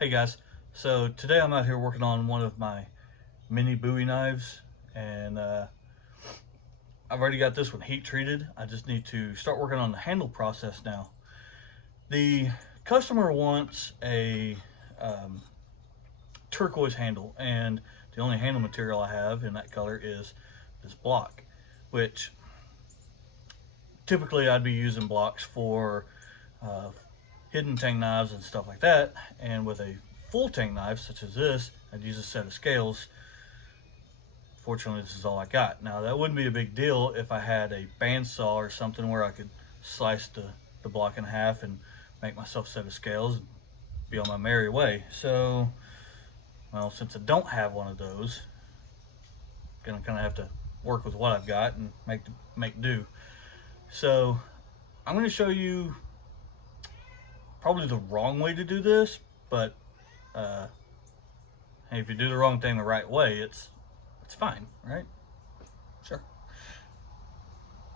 Hey guys, so today I'm out here working on one of my mini Bowie knives, and I've already got this one heat treated. I just need to start working on the handle process now. The customer wants a turquoise handle, and the only handle material I have in that color is this block, which typically I'd be using blocks for hidden tang knives and stuff like that, and with a full tang knife such as this, I'd use a set of scales. Fortunately, this is all I got. Now, that wouldn't be a big deal if I had a bandsaw or something where I could slice the block in half and make myself a set of scales and be on my merry way. So, well, since I don't have one of those, I'm gonna kind of have to work with what I've got and make do. So, I'm gonna show you probably the wrong way to do this, but hey, if you do the wrong thing the right way, it's fine, right? Sure.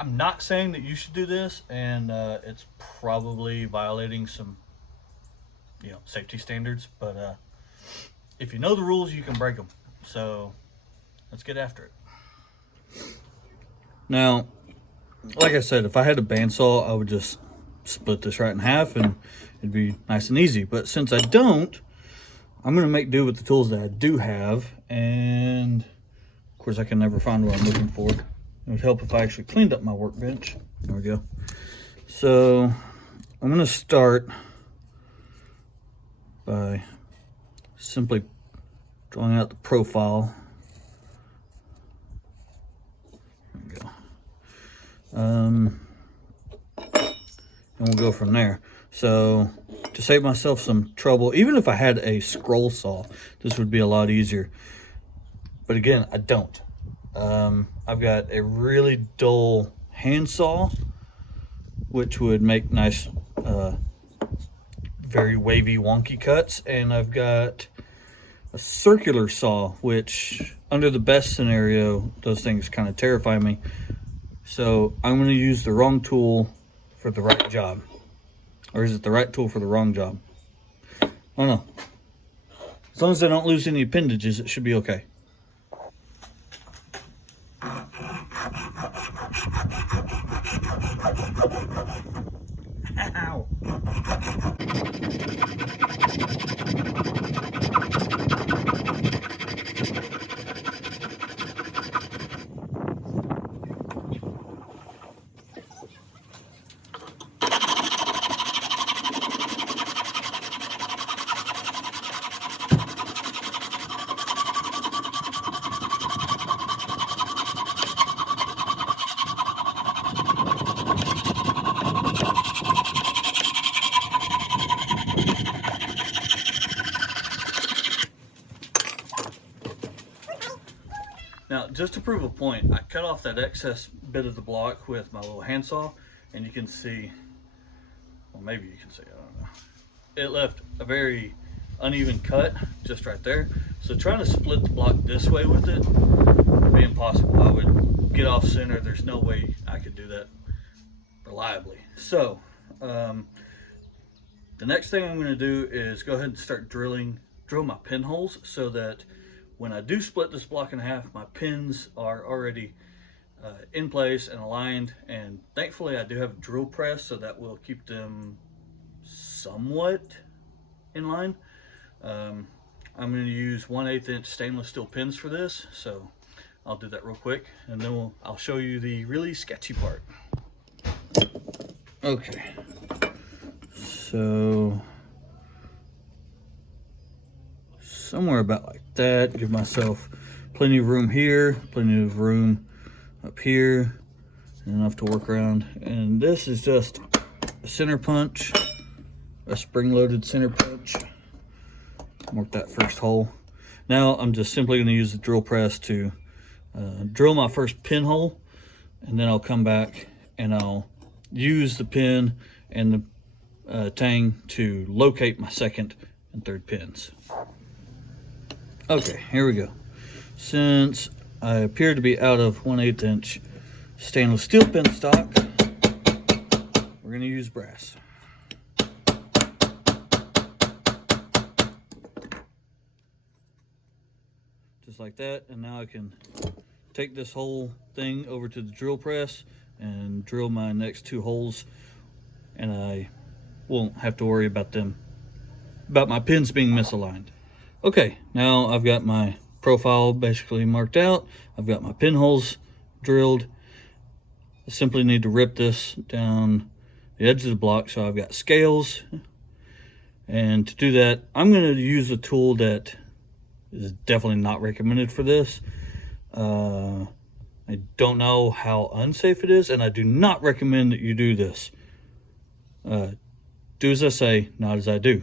I'm not saying that you should do this, and it's probably violating some, safety standards. But if you know the rules, you can break them. So let's get after it. Now, like I said, if I had a bandsaw, I would just split this right in half and it'd be nice and easy. But since I don't, I'm going to make do with the tools that I do have. And of course, I can never find what I'm looking for. It would help if I actually cleaned up my workbench. There we go. So I'm going to start by simply drawing out the profile. There we go. And we'll go from there. So to save myself some trouble, even if I had a scroll saw, this would be a lot easier. But again, I don't. I've got a really dull handsaw, which would make nice, very wavy, wonky cuts. And I've got a circular saw, which under the best scenario, those things kind of terrify me. So I'm going to use the wrong tool for the right job. Or is it the right tool for the wrong job? I don't know. As long as I don't lose any appendages, it should be okay. Ow. Now, just to prove a point, I cut off that excess bit of the block with my little handsaw, and you can see, well, maybe you can see, I don't know. It left a very uneven cut just right there. So trying to split the block this way with it would be impossible. I would get off center. There's no way I could do that reliably. So the next thing I'm going to do is go ahead and start drill my pinholes so that when I do split this block in half, my pins are already in place and aligned. And thankfully I do have a drill press, so that will keep them somewhat in line. I'm going to use 1/8 inch stainless steel pins for this, so I'll do that real quick, and then I'll show you the really sketchy part. Okay, so somewhere about like that. Give myself plenty of room here, plenty of room up here, and enough to work around. And this is just a center punch, a spring-loaded center punch. Mark that first hole. Now I'm just simply going to use the drill press to drill my first pinhole, and then I'll come back and I'll use the pin and the tang to locate my second and third pins. Okay, here we go. Since I appear to be out of 1/8 inch stainless steel pin stock, we're going to use brass. just like that. And now I can take this whole thing over to the drill press and drill my next 2 holes, and I won't have to worry about my pins being misaligned. Okay, now I've got my profile basically marked out. I've got my pinholes drilled. I simply need to rip this down the edge of the block, so I've got scales. And to do that, I'm going to use a tool that is definitely not recommended for this. I don't know how unsafe it is, and I do not recommend that you do this. Do as I say, not as I do.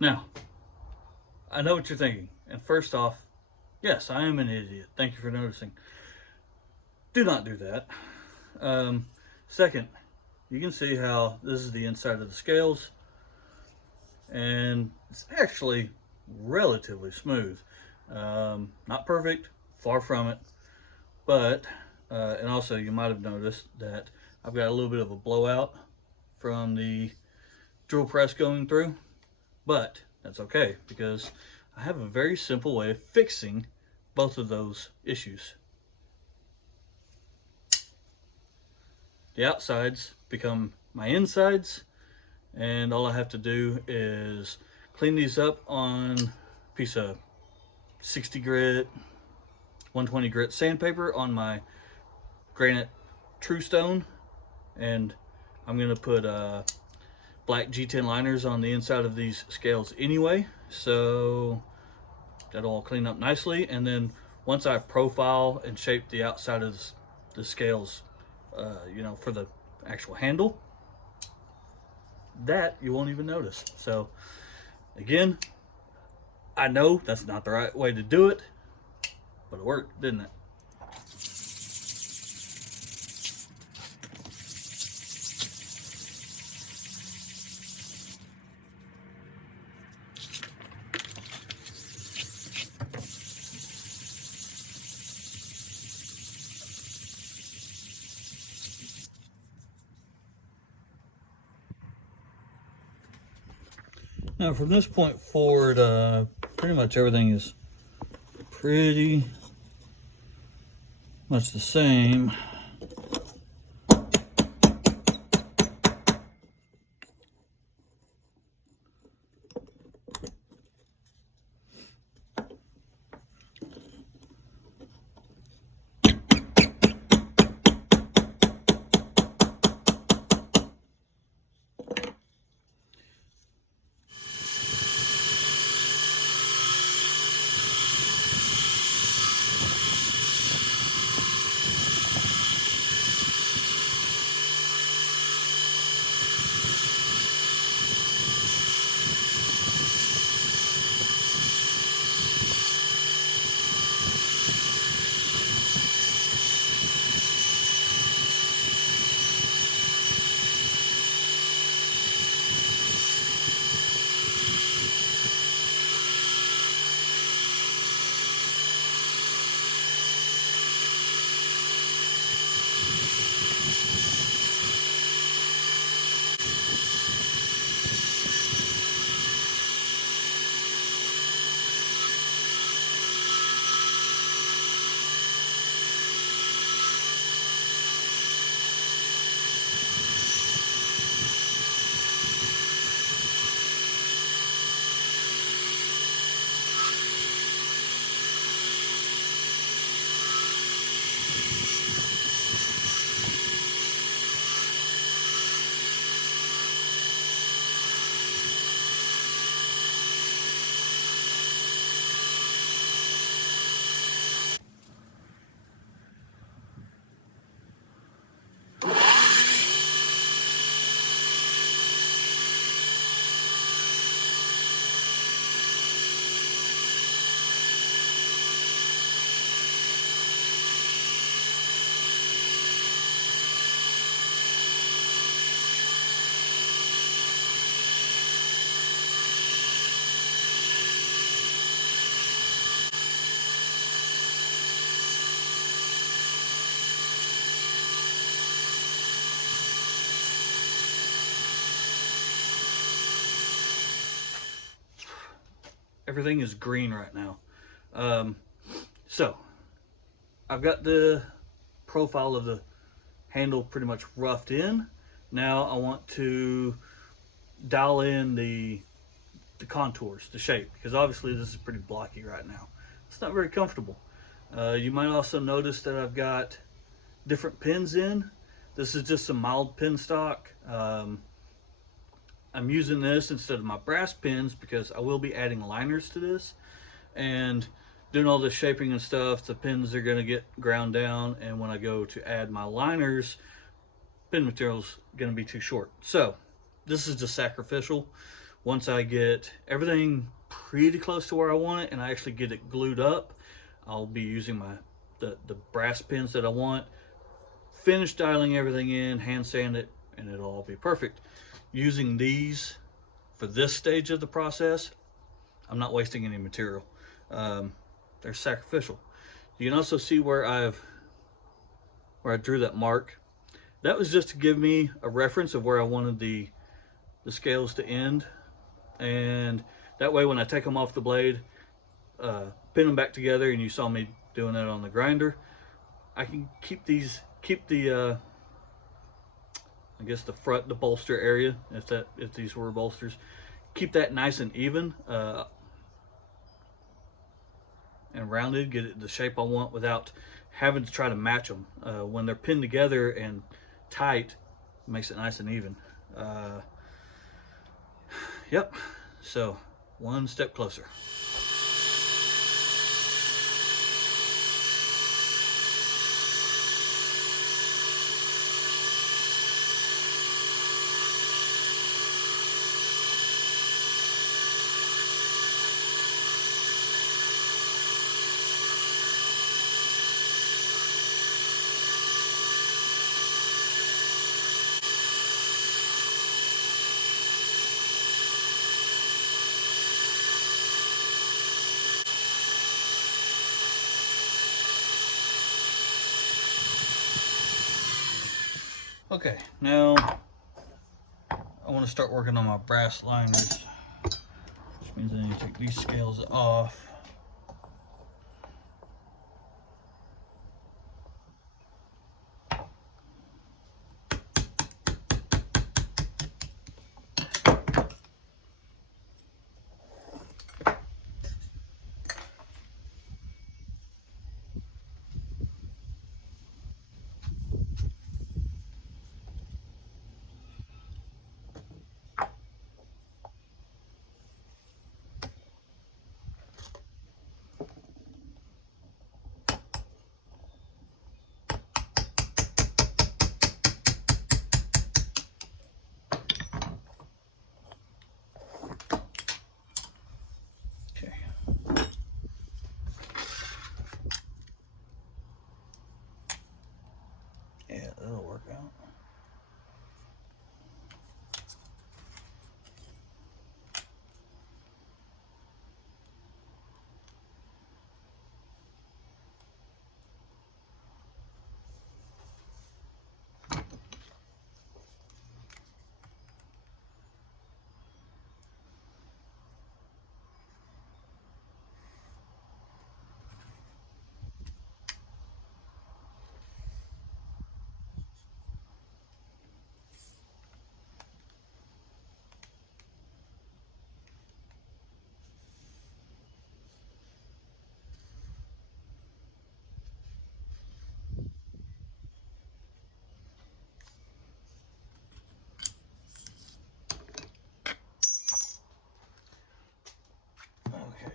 Now, I know what you're thinking. And first off, yes, I am an idiot. Thank you for noticing. Do not do that. Second, you can see how this is the inside of the scales, and it's actually relatively smooth. Not perfect, far from it, but and also you might have noticed that I've got a little bit of a blowout from the drill press going through, but that's okay because I have a very simple way of fixing both of those issues. The outsides become my insides, and all I have to do is clean these up on a piece of 60 grit, 120 grit sandpaper on my granite true stone, and I'm gonna put black G10 liners on the inside of these scales anyway, so that'll all clean up nicely. And then once I profile and shape the outside of the scales, you know, for the actual handle, that you won't even notice. So again, I know that's not the right way to do it, but it worked, didn't it? Now from this point forward, pretty much everything is pretty much the same. everything is green right now. So I've got the profile of the handle pretty much roughed in. Now I want to dial in the contours, the shape, because obviously this is pretty blocky right now. It's not very comfortable. You might also notice that I've got different pins in. This is just some mild pin stock. I'm using this instead of my brass pins because I will be adding liners to this, and doing all the shaping and stuff, the pins are going to get ground down, and when I go to add my liners, pin material's going to be too short. So this is just sacrificial. Once I get everything pretty close to where I want it and I actually get it glued up, I'll be using the brass pins that I want, finish dialing everything in, hand sand it, and it'll all be perfect. Using these for this stage of the process, I'm not wasting any material. They're sacrificial. You can also see where I drew that mark. That was just to give me a reference of where I wanted the scales to end, and that way when I take them off the blade, pin them back together, and you saw me doing that on the grinder, I can keep the I guess the bolster area, if these were bolsters, keep that nice and even and rounded, get it the shape I want without having to try to match them. When they're pinned together and tight, it makes it nice and even. Yep, so one step closer. Okay, now I want to start working on my brass liners, which means I need to take these scales off. Yeah, that'll work out. Okay.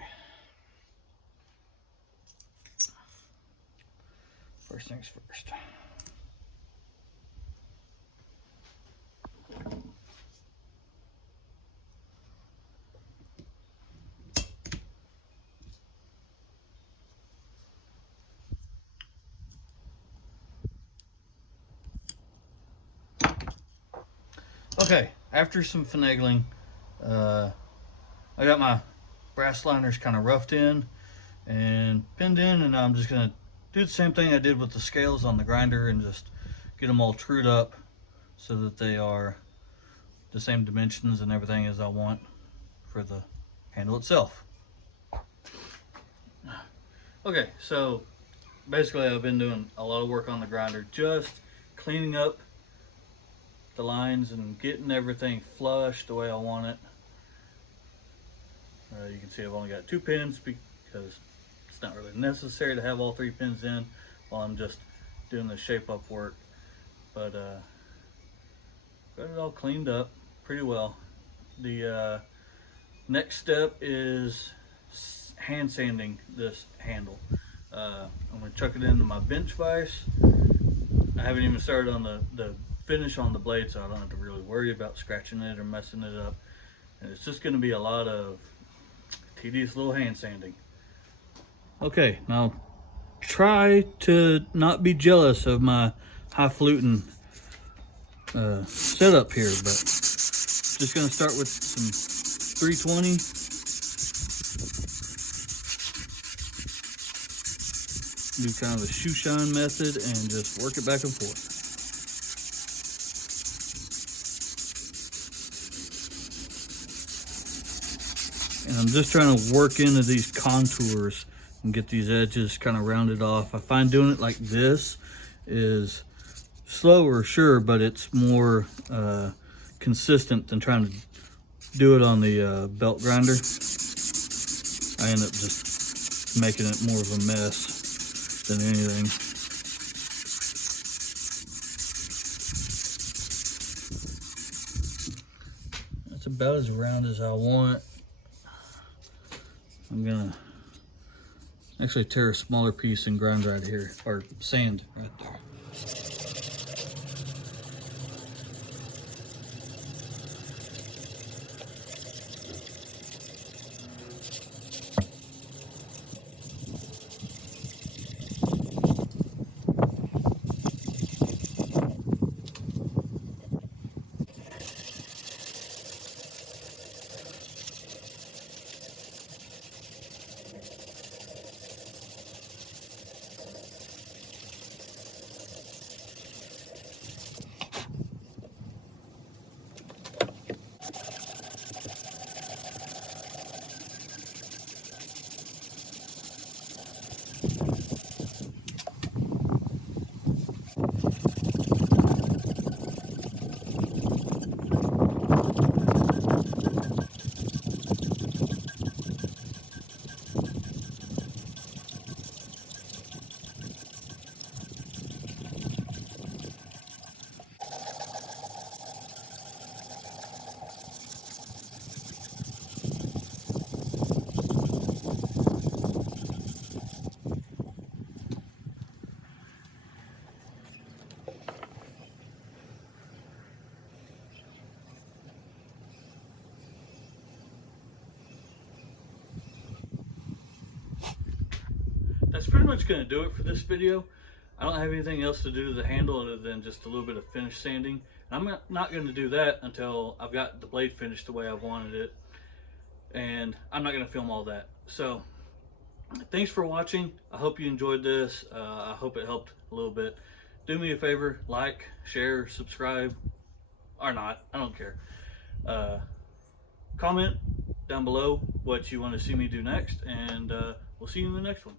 First things first. Okay, after some finagling, I got my brass liners kind of roughed in and pinned in, and I'm just going to do the same thing I did with the scales on the grinder and just get them all trued up so that they are the same dimensions and everything as I want for the handle itself. Okay, so basically I've been doing a lot of work on the grinder, just cleaning up the lines and getting everything flush the way I want it. You can see I've only got 2 pins because it's not really necessary to have all 3 pins in while I'm just doing the shape up work. But got it all cleaned up pretty well. The next step is hand sanding this handle. I'm going to chuck it into my bench vise. I haven't even started on the finish on the blade, so I don't have to really worry about scratching it or messing it up. And it's just going to be a lot of tedious little hand sanding. Okay, now try to not be jealous of my highfalutin setup here, but just going to start with some 320. Do kind of a shoe shine method and just work it back and forth. And I'm just trying to work into these contours and get these edges kind of rounded off. I find doing it like this is slower, sure, but it's more consistent than trying to do it on the belt grinder. I end up just making it more of a mess than anything. That's about as round as I want. I'm gonna actually tear a smaller piece and grind right here, or sand right there. That's pretty much going to do it for this video. I don't have anything else to do to the handle other than just a little bit of finish sanding. And I'm not going to do that until I've got the blade finished the way I wanted it. And I'm not going to film all that. So thanks for watching. I hope you enjoyed this. I hope it helped a little bit. Do me a favor, like, share, subscribe, or not, I don't care. Comment down below what you want to see me do next, and we'll see you in the next one.